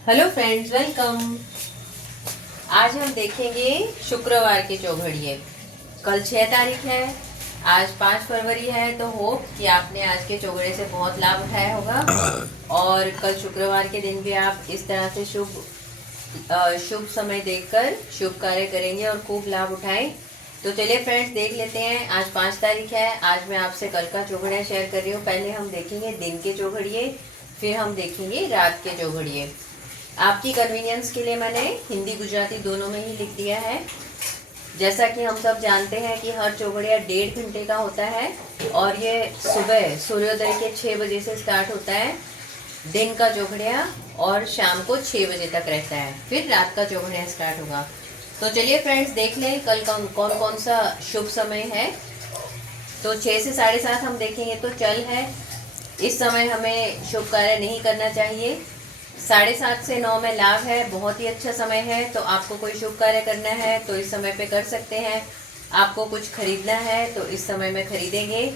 Hello friends, welcome. आज हम देखेंगे शुक्रवार के चौघड़िए। कल 6 तारीख है, आज 5 फरवरी है। तो होप कि आपने आज के चौघड़े से बहुत लाभ उठाया होगा और कल शुक्रवार के दिन भी आप इस तरह से शुभ समय देखकर शुभ कार्य करेंगे और खूब लाभ उठाएं। तो चलिए फ्रेंड्स, देख लेते हैं। आज 5 तारीख है। आज मैं आपसे कल का चौघड़िया शेयर कर रही हूँ। पहले हम देखेंगे दिन के चौघड़िए, फिर हम देखेंगे रात के चौघड़िए। आपकी कन्वीनियंस के लिए मैंने हिंदी गुजराती दोनों में ही लिख दिया है। जैसा कि हम सब जानते हैं कि हर चौघड़िया 1.5 घंटे का होता है और ये सुबह सूर्योदय के 6 बजे से स्टार्ट होता है दिन का चौघड़िया, और शाम को 6 बजे तक रहता है। फिर रात का चौघड़िया स्टार्ट होगा। तो चलिए फ्रेंड्स, देख लें कल कौन कौन सा शुभ समय है। तो 6 से 7:30 हम देखेंगे तो चल है। इस समय हमें शुभ कार्य नहीं करना चाहिए। 7:30 से 9 में लाभ है, बहुत ही अच्छा समय है। तो आपको कोई शुभ कार्य करना है तो इस समय पे कर सकते हैं। आपको कुछ खरीदना है तो इस समय में खरीदेंगे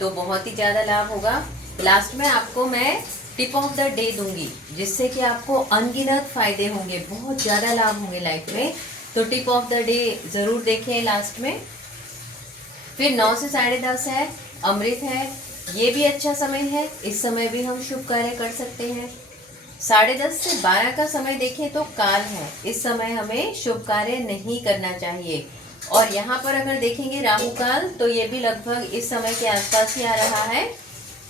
तो बहुत ही ज़्यादा लाभ होगा। लास्ट में आपको मैं टिप ऑफ द डे दूंगी, जिससे कि आपको अनगिनत फायदे होंगे, बहुत ज़्यादा लाभ होंगे लाइफ में। तो टिप ऑफ द डे ज़रूर देखें लास्ट में। फिर 9 से 10:30 है, अमृत है। ये भी अच्छा समय है, इस समय भी हम शुभ कार्य कर सकते हैं। 10:30 से 12 का समय देखें तो काल है, इस समय हमें शुभ कार्य नहीं करना चाहिए। और यहाँ पर अगर देखेंगे राहु काल, तो ये भी लगभग इस समय के आसपास ही आ रहा है।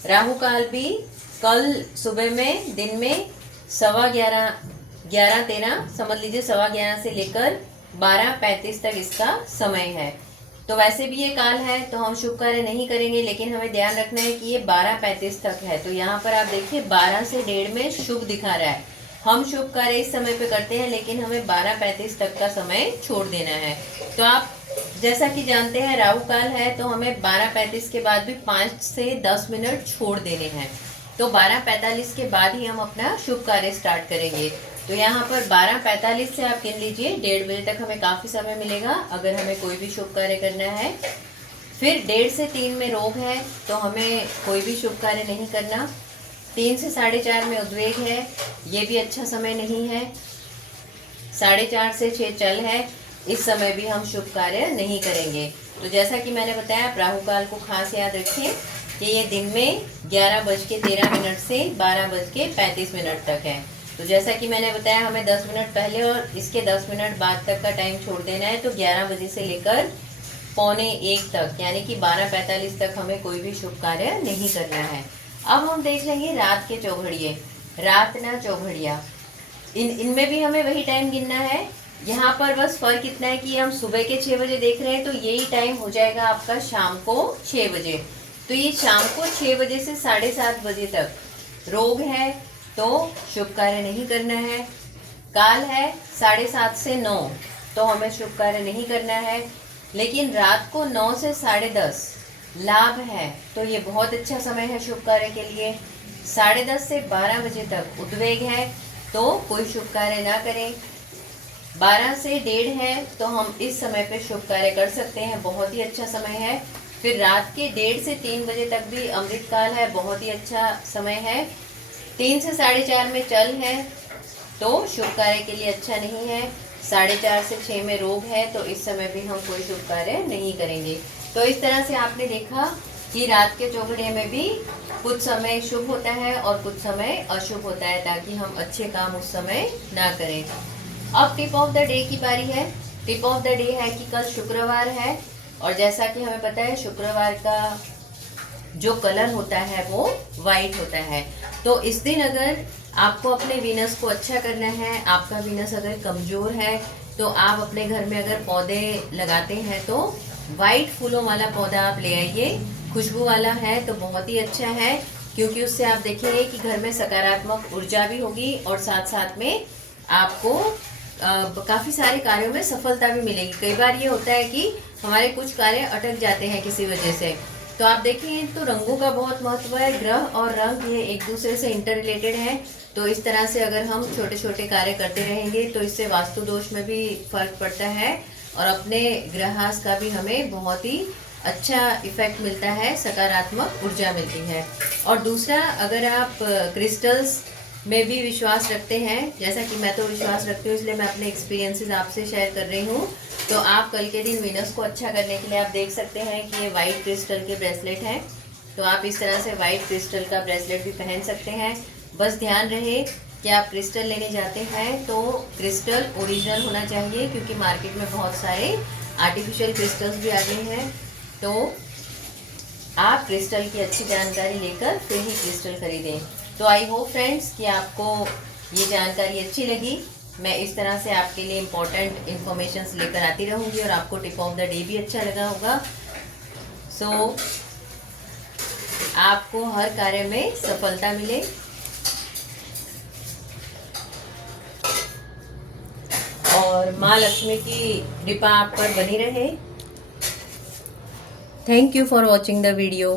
राहु काल भी कल सुबह में दिन में 11:15 समझ लीजिए, 11:15 से लेकर 12:35 तक इसका समय है। तो वैसे भी ये काल है तो हम शुभ कार्य नहीं करेंगे, लेकिन हमें ध्यान रखना है कि ये 12:35 तक है। तो यहाँ पर आप देखिए 12 से 1:30 में शुभ दिखा रहा है। हम शुभ कार्य इस समय पे करते हैं, लेकिन हमें 12:35 तक का समय छोड़ देना है। तो आप जैसा कि जानते हैं राहु काल है, तो हमें 12:35 के बाद भी 5 से 10 मिनट छोड़ देने हैं। तो 12:45 के बाद ही हम अपना शुभ कार्य स्टार्ट करेंगे। तो यहाँ पर 12:45 से आप गिन लीजिए 1:30 बजे तक हमें काफ़ी समय मिलेगा अगर हमें कोई भी शुभ कार्य करना है। फिर 1:30 से 3 में रोग है, तो हमें कोई भी शुभ कार्य नहीं करना। 3 से 4:30 में उद्वेग है, ये भी अच्छा समय नहीं है। 4:30 से 6 चल है, इस समय भी हम शुभ कार्य नहीं करेंगे। तो जैसा कि मैंने बताया, राहु काल को खास याद रखिए कि ये दिन में 11:13 से 12:35 तक है। तो जैसा कि मैंने बताया, हमें 10 मिनट पहले और इसके 10 मिनट बाद तक का टाइम छोड़ देना है। तो 11 बजे से लेकर 12:45 तक, यानी कि 12:45 तक हमें कोई भी शुभ कार्य नहीं करना है। अब हम देख लेंगे रात के चौघड़िए, रात ना चौघड़िया। इनमें भी हमें वही टाइम गिनना है। यहाँ पर बस फर्क इतना है कि हम सुबह के 6 बजे देख रहे हैं, तो यही टाइम हो जाएगा आपका शाम को 6 बजे। तो ये शाम को 6 बजे से 7:30 बजे तक रोग है, तो शुभ कार्य नहीं करना है। काल है 7:30 से 9, तो हमें शुभ कार्य नहीं करना है। लेकिन रात को 9 से 10:30 लाभ है, तो ये बहुत अच्छा समय है शुभ कार्य के लिए। 10:30 से 12 बजे तक उद्वेग है, तो कोई शुभ कार्य ना करें। 12 से 1:30 है, तो हम इस समय पे शुभ कार्य कर सकते हैं, बहुत ही अच्छा समय है। फिर रात के 1:30 से 3 बजे तक भी अमृत काल है, बहुत ही अच्छा समय है। 3 से 4:30 में चल है, तो शुभ कार्य के लिए अच्छा नहीं है। 4:30 से 6 में रोग है, तो इस समय भी हम कोई शुभ कार्य नहीं करेंगे। तो इस तरह से आपने देखा कि रात के चौघड़िए में भी कुछ समय शुभ होता है और कुछ समय अशुभ होता है, ताकि हम अच्छे काम उस समय ना करें। अब टिप ऑफ द डे की बारी है। टिप ऑफ द डे है कि कल शुक्रवार है, और जैसा कि हमें पता है शुक्रवार का जो कलर होता है वो वाइट होता है। तो इस दिन अगर आपको अपने वीनस को अच्छा करना है, आपका वीनस अगर कमज़ोर है, तो आप अपने घर में अगर पौधे लगाते हैं तो वाइट फूलों वाला पौधा आप ले आइए। खुशबू वाला है तो बहुत ही अच्छा है, क्योंकि उससे आप देखेंगे कि घर में सकारात्मक ऊर्जा भी होगी और साथ साथ में आपको काफ़ी सारे कार्यों में सफलता भी मिलेगी। कई बार ये होता है कि हमारे कुछ कार्य अटक जाते हैं किसी वजह से। तो आप देखें तो रंगों का बहुत महत्व है। ग्रह और रंग ये एक दूसरे से इंटर रिलेटेड है। तो इस तरह से अगर हम छोटे छोटे कार्य करते रहेंगे तो इससे वास्तु दोष में भी फर्क पड़ता है, और अपने ग्रहास का भी हमें बहुत ही अच्छा इफेक्ट मिलता है, सकारात्मक ऊर्जा मिलती है। और दूसरा, अगर आप क्रिस्टल्स में भी विश्वास रखते हैं, जैसा कि मैं तो विश्वास रखती हूँ, इसलिए मैं अपने एक्सपीरियंसेस आपसे शेयर कर रही हूँ। तो आप कल के दिन वीनस को अच्छा करने के लिए आप देख सकते हैं कि ये वाइट क्रिस्टल के ब्रेसलेट हैं। तो आप इस तरह से वाइट क्रिस्टल का ब्रेसलेट भी पहन सकते हैं। बस ध्यान रहे कि आप क्रिस्टल लेने जाते हैं तो क्रिस्टल ओरिजिनल होना चाहिए, क्योंकि मार्केट में बहुत सारे आर्टिफिशियल क्रिस्टल्स भी आ गए हैं। तो आप क्रिस्टल की अच्छी जानकारी लेकर फिर ही क्रिस्टल खरीदें। तो आई होप फ्रेंड्स कि आपको ये जानकारी अच्छी लगी। मैं इस तरह से आपके लिए इम्पोर्टेंट इन्फॉर्मेशंस लेकर आती रहूँगी और आपको टिप ऑफ द डे भी अच्छा लगा होगा। सो आपको हर कार्य में सफलता मिले। और माँ लक्ष्मी की कृपा आप पर बनी रहे। Thank you for watching the video.